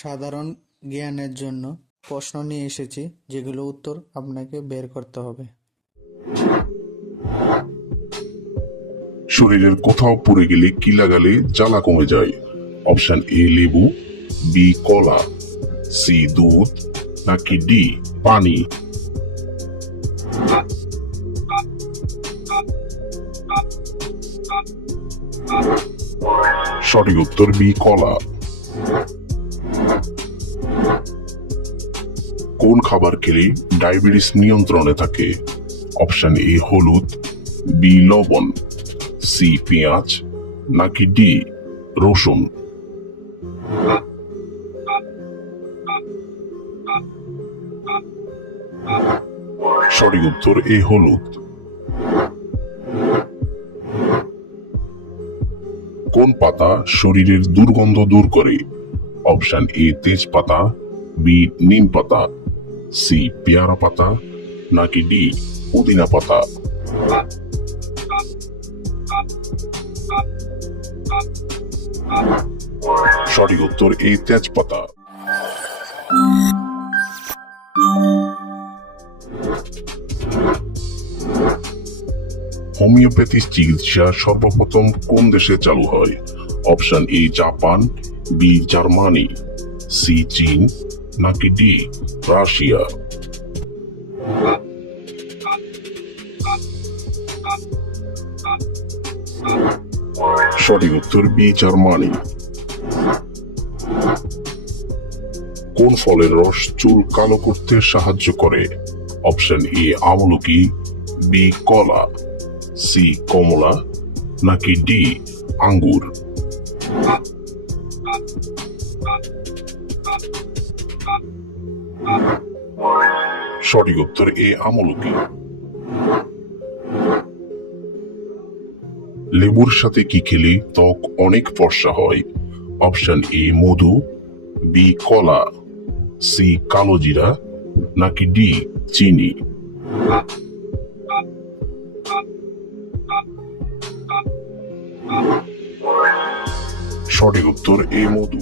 সাধারণ জ্ঞানের জন্য প্রশ্ন নিয়ে এসেছি, যেগুলো উত্তর আপনাকে বের করতে হবে। শরীরের কোথাও পড়ে গেলে কি লাগালে জ্বালা কমে যায়? অপশন এ লেবু, বি কলা, সি দুধ, নাকি ডি পানি? সঠিক উত্তর বি কলা। কোন খাবার খেলে ডায়াবেটিস নিয়ন্ত্রণে থাকে? অপশন এ হলুদ, বি লবণ, সি পেঁয়াজ, নাকি ডি রসুন? সঠিক উত্তর এ হলুদ। কোন পাতা শরীরের দুর্গন্ধ দূর করে? অপশন এ তেজপাতা, বি নিম পাতা, সি পেয়ারা পাতা, নাকি ডি পুদিনা পাতা? সঠিক উত্তর এ তেজপাতা। হোমিওপ্যাথি চিকিৎসা সর্বপ্রথম কোন দেশে চালু হয়? Option A Japan, B Germany, C চীন, নাকি ডি রাশিয়া? সঠিক উত্তর বি জার্মানি। কোন ফলের রস চুল কালো করতে সাহায্য করে? অপশন এ আমলকি, বি কলা, সি কমলা, নাকি ডি আঙ্গুর? সঠিক উত্তর এ আমলকি। লেবুর সাথে কি খেলে ত্বক অনেক ফর্সা হয়? অপশন এ মধু, বি কলা, সি কালো জিরা, নাকি ডি চিনি? সঠিক উত্তর এ মধু।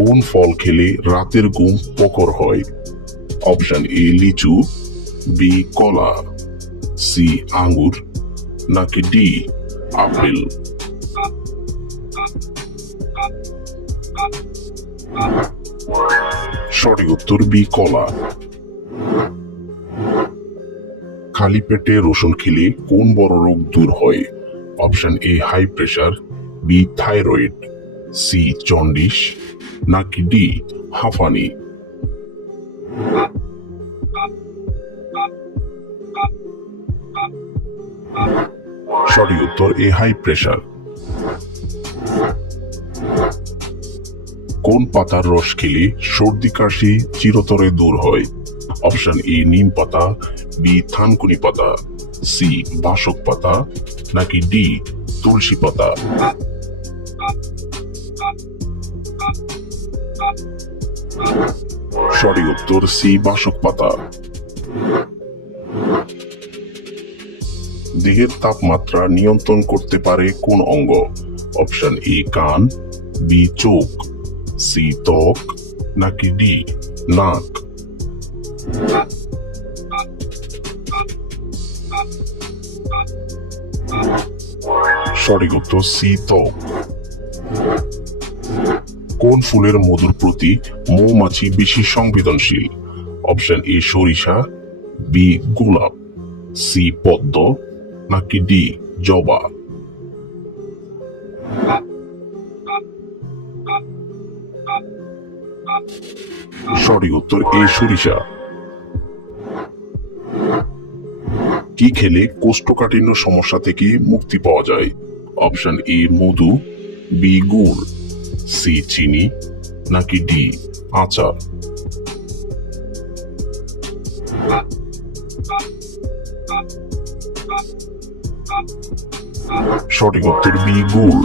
কোন ফল খেলে রাতের ঘুম প্রখর হয়? অপশন এ লিচু, বি কলা, সি আঙ্গুর, নাকি ডি আপেল? সঠিক উত্তর বি কলা। খালি পেটে রসুন খেলে কোন বড় রোগ দূর হয়? Option A high pressure, B thyroid, C jaundice, নাকি ডি হাঁফানি? সঠিক উত্তর এ হাই প্রেসার। কোন পাতার রস খেলে সর্দি কাশি চিরতরে দূর হয়? অপশন এ নিম পাতা, বি থানকুনি পাতা, সি বাসক পাতা, নাকি ডি তুলসী পাতা? সঠিক উত্তর সি বাসক পাতা। দেহের তাপমাত্রা নিয়ন্ত্রণ করতে পারে কোন অঙ্গ? অপশন এ কান, বি চোখ, সি ত্বক, নাকি ডি নাক? সঠিক উত্তর সি ত্বক। কোন ফুলের মধুর প্রতি মৌমাছি বেশি সংবেদনশীল? অপশন এ সরিষা, বি গোলাপ, সি পদ্ম, নাকি ডি জবা? সঠিক উত্তর এ সরিষা। কি খেলে কোষ্ঠকাঠিন্য সমস্যা থেকে মুক্তি পাওয়া যায়? অপশন এ মধু, বি গুড়, সি চিনি, নাকি ডি আচার? সঠিক উত্তর বি গুড়।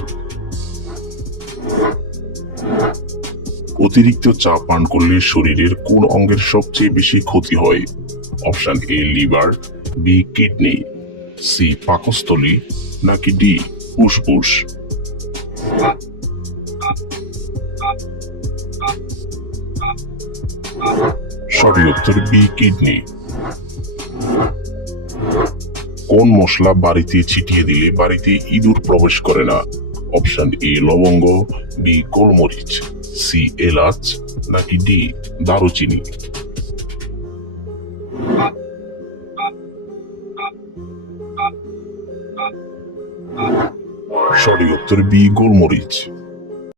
অতিরিক্ত চা পান করলে শরীরের কোন অঙ্গের সবচেয়ে বেশি ক্ষতি হয়? Option A liver, B kidney, C পাকস্থলী, নাকি ডি ফুসফুস? সঠিক উত্তর বি কিডনি। কোন মশলা বাড়িতে ছিটিয়ে দিলে বাড়িতে ইঁদুর প্রবেশ করে না? অপশন এ লবঙ্গ, বি গোলমরিচ, সি এলাচ, নাকি ডি দারুচিনি। সঠিক উত্তর বি গোলমরিচ।